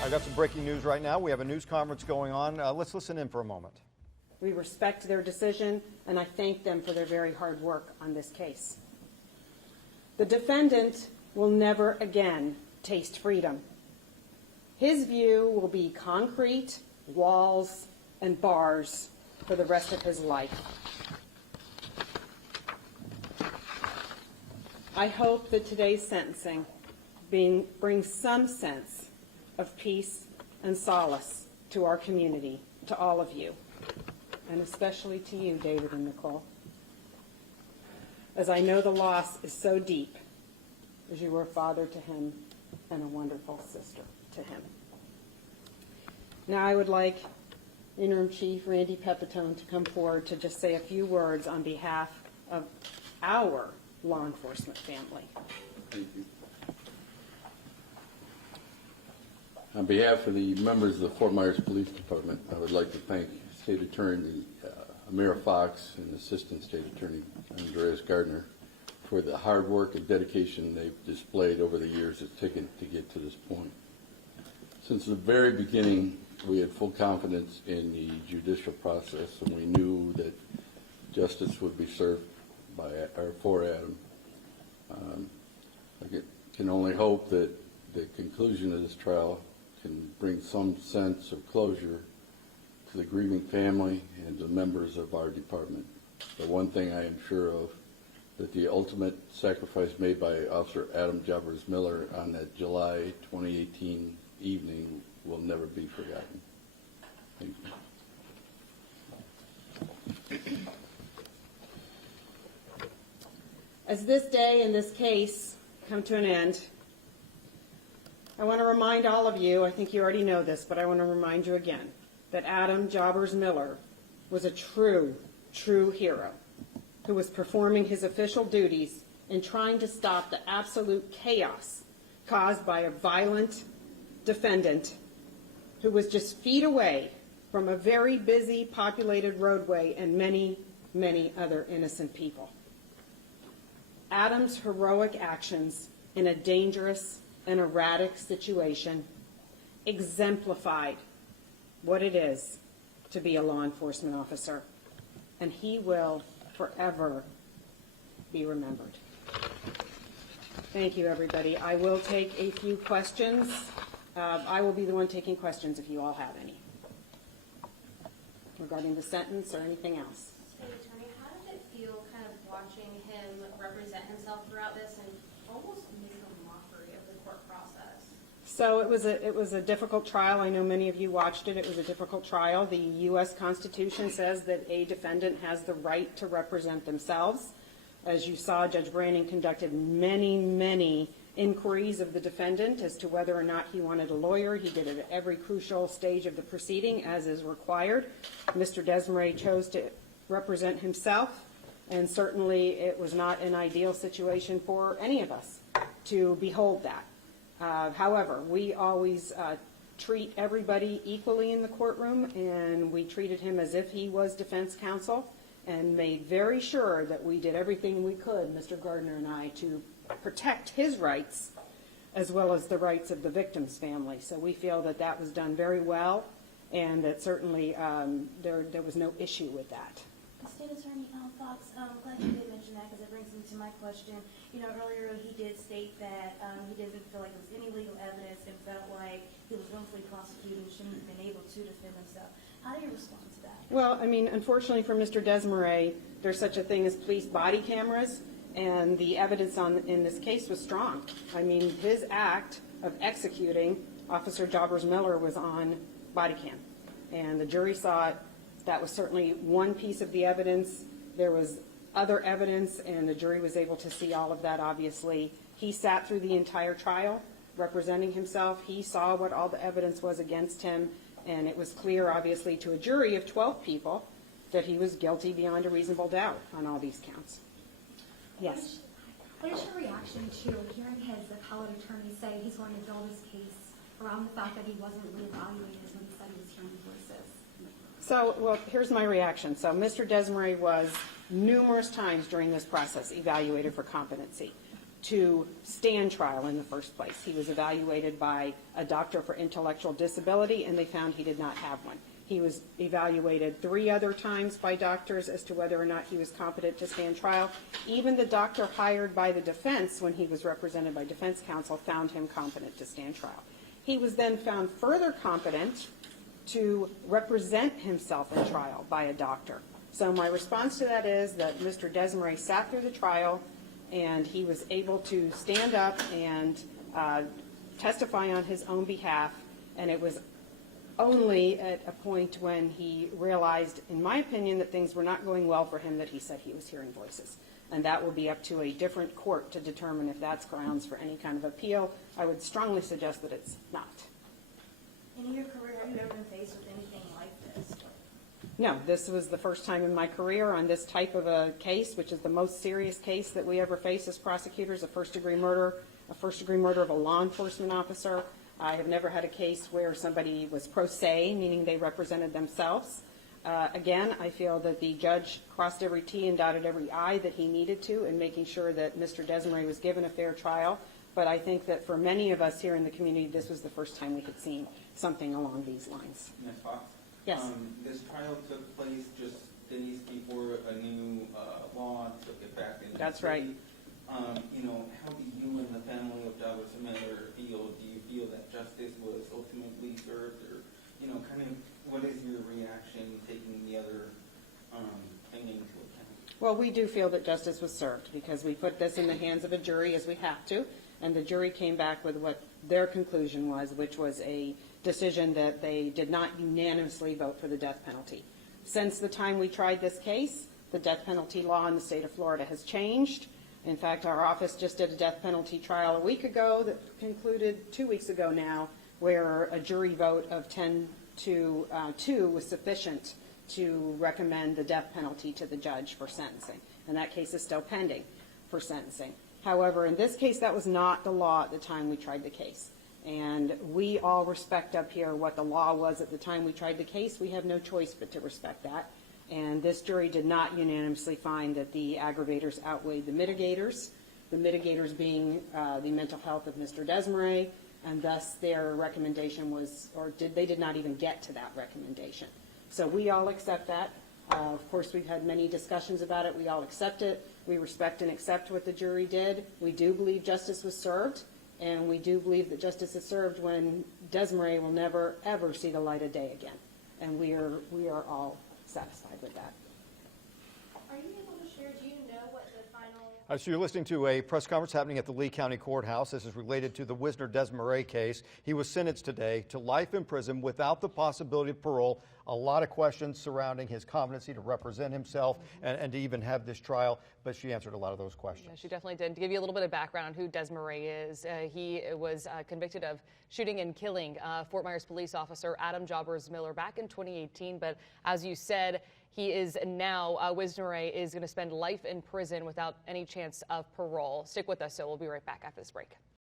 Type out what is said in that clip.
I got some breaking news right now. We have a news conference going on. Let's listen in for a moment. We respect their decision, and I thank them for their very hard work on this case. The defendant will never again taste freedom. His view will be concrete, walls, and bars for the rest of his life. I hope that today's sentencing brings some sense of peace and solace to our community, to all of you, and especially to you, David and Nicole, as I know the loss is so deep, as you were a father to him and a wonderful sister to him. Now I would like Interim Chief Randy Pepitone to come forward to just say a few words on behalf of our law enforcement family. Thank you. On behalf of the members of the Fort Myers Police Department, I would like to thank State Attorney Amira Fox and Assistant State Attorney Andreas Gardner for the hard work and dedication they've displayed over the years it's taken to get to this point. Since the very beginning, we had full confidence in the judicial process, and we knew that justice would be served for Adam. I can only hope that the conclusion of this trial can bring some sense of closure to the grieving family and the members of our department. The one thing I am sure of, that the ultimate sacrifice made by Officer Adam Jobbers Miller on that July 2018 evening will never be forgotten. Thank you. As this day and this case come to an end, I want to remind all of you, I think you already know this, but I want to remind you again, that Adam Jobbers Miller was a true hero who was performing his official duties in trying to stop the absolute chaos caused by a violent defendant who was just feet away from a very busy, populated roadway and many, many other innocent people. Adam's heroic actions in a dangerous and erratic situation exemplified what it is to be a law enforcement officer, and he will forever be remembered. Thank you, everybody. I will take a few questions. I will be the one taking questions if you all have any regarding the sentence or anything else. State Attorney, how did it feel kind of watching him represent himself throughout this and almost make a mockery of the court process? So it was a difficult trial. I know many of you watched it. It was a difficult trial. The U.S. Constitution says that a defendant has the right to represent themselves. As you saw, Judge Branning conducted many inquiries of the defendant as to whether or not he wanted a lawyer. He did it at every crucial stage of the proceeding, as is required. Mr. Desmaret chose to represent himself, and certainly it was not an ideal situation for any of us to behold that. However, we always treat everybody equally in the courtroom, and we treated him as if he was defense counsel and made very sure that we did everything we could, Mr. Gardner and I, to protect his rights as well as the rights of the victim's family. So we feel that that was done very well, and that certainly there was no issue with that. State Attorney Fox, I'm glad you did mention that because it brings me to my question. You know, earlier he did state that he didn't feel like there was any legal evidence and felt like he was wrongfully prosecuted and shouldn't have been able to defend himself. How do you respond to that? Well, I mean, unfortunately for Mr. Desmaret, there's such a thing as police body cameras, and the evidence in this case was strong. I mean, his act of executing Officer Jobbers Miller was on body cam, and the jury saw it. That was certainly one piece of the evidence. There was other evidence, and the jury was able to see all of that, obviously. He sat through the entire trial representing himself. He saw what all the evidence was against him, and it was clear, obviously, to a jury of 12 people that he was guilty beyond a reasonable doubt on all these counts. Yes? What is your reaction to hearing his appellate attorney say he's going to build his case around the fact that he wasn't reevaluated when he said he was hearing voices? So, well, here's my reaction. So Mr. Desmaret was numerous times during this process evaluated for competency. to stand trial in the first place. He was evaluated by a doctor for intellectual disability, and they found he did not have one. He was evaluated 3 other times by doctors as to whether or not he was competent to stand trial. Even the doctor hired by the defense when he was represented by defense counsel found him competent to stand trial. He was then found further competent to represent himself in trial by a doctor. So my response to that is that Mr. Desmaret sat through the trial, and he was able to stand up and testify on his own behalf, and it was only at a point when he realized, in my opinion, that things were not going well for him that he said he was hearing voices. And that will be up to a different court to determine if that's grounds for any kind of appeal. I would strongly suggest that it's not. In your career, have you ever been faced with anything like this? No, this was the first time in my career on this type of a case, which is the most serious case that we ever face as prosecutors, a first-degree murder of a law enforcement officer. I have never had a case where somebody was pro se, meaning they represented themselves. Again, I feel that the judge crossed every T and dotted every I that he needed to in making sure that Mr. Desmaret was given a fair trial. But I think that for many of us here in the community, this was the first time we had seen something along these lines. Ms. Fox? Yes. This trial took place just days before a new law took effect in the That's city. right. How do you and the family of Douglas Miller feel? Do you feel that justice was ultimately served, or what is your reaction taking the other thing into account? Well, we do feel that justice was served because we put this in the hands of a jury as we have to, and the jury came back with what their conclusion was, which was a decision that they did not unanimously vote for the death penalty. Since the time we tried this case, the death penalty law in the state of Florida has changed. In fact, our office just did a death penalty trial a week ago that concluded 2 weeks ago now, where a jury vote of 10 to 2 was sufficient to recommend the death penalty to the judge for sentencing. And that case is still pending for sentencing. However, in this case, that was not the law at the time we tried the case. And we all respect up here what the law was at the time we tried the case. We have no choice but to respect that. And this jury did not unanimously find that the aggravators outweighed the mitigators being the mental health of Mr. Desmaret, and thus their recommendation was, they did not even get to that recommendation. So we all accept that. Of course, we've had many discussions about it. We all accept it. We respect and accept what the jury did. We do believe justice was served, and we do believe that justice is served when Desmaret will never, ever see the light of day again. And we are all satisfied with that. Are you able to share, do you know what the final? So you're listening to a press conference happening at the Lee County Courthouse. This is related to the Wisner Desmaret case. He was sentenced today to life in prison without the possibility of parole. A lot of questions surrounding his competency to represent himself and to even have this trial, but she answered a lot of those questions. Yeah, she definitely did. To give you a little bit of background on who Desmaret is, he was convicted of shooting and killing Fort Myers police officer Adam Jobbers Miller back in 2018. But as you said, he is now, Wisner is going to spend life in prison without any chance of parole. Stick with us, so we'll be right back after this break.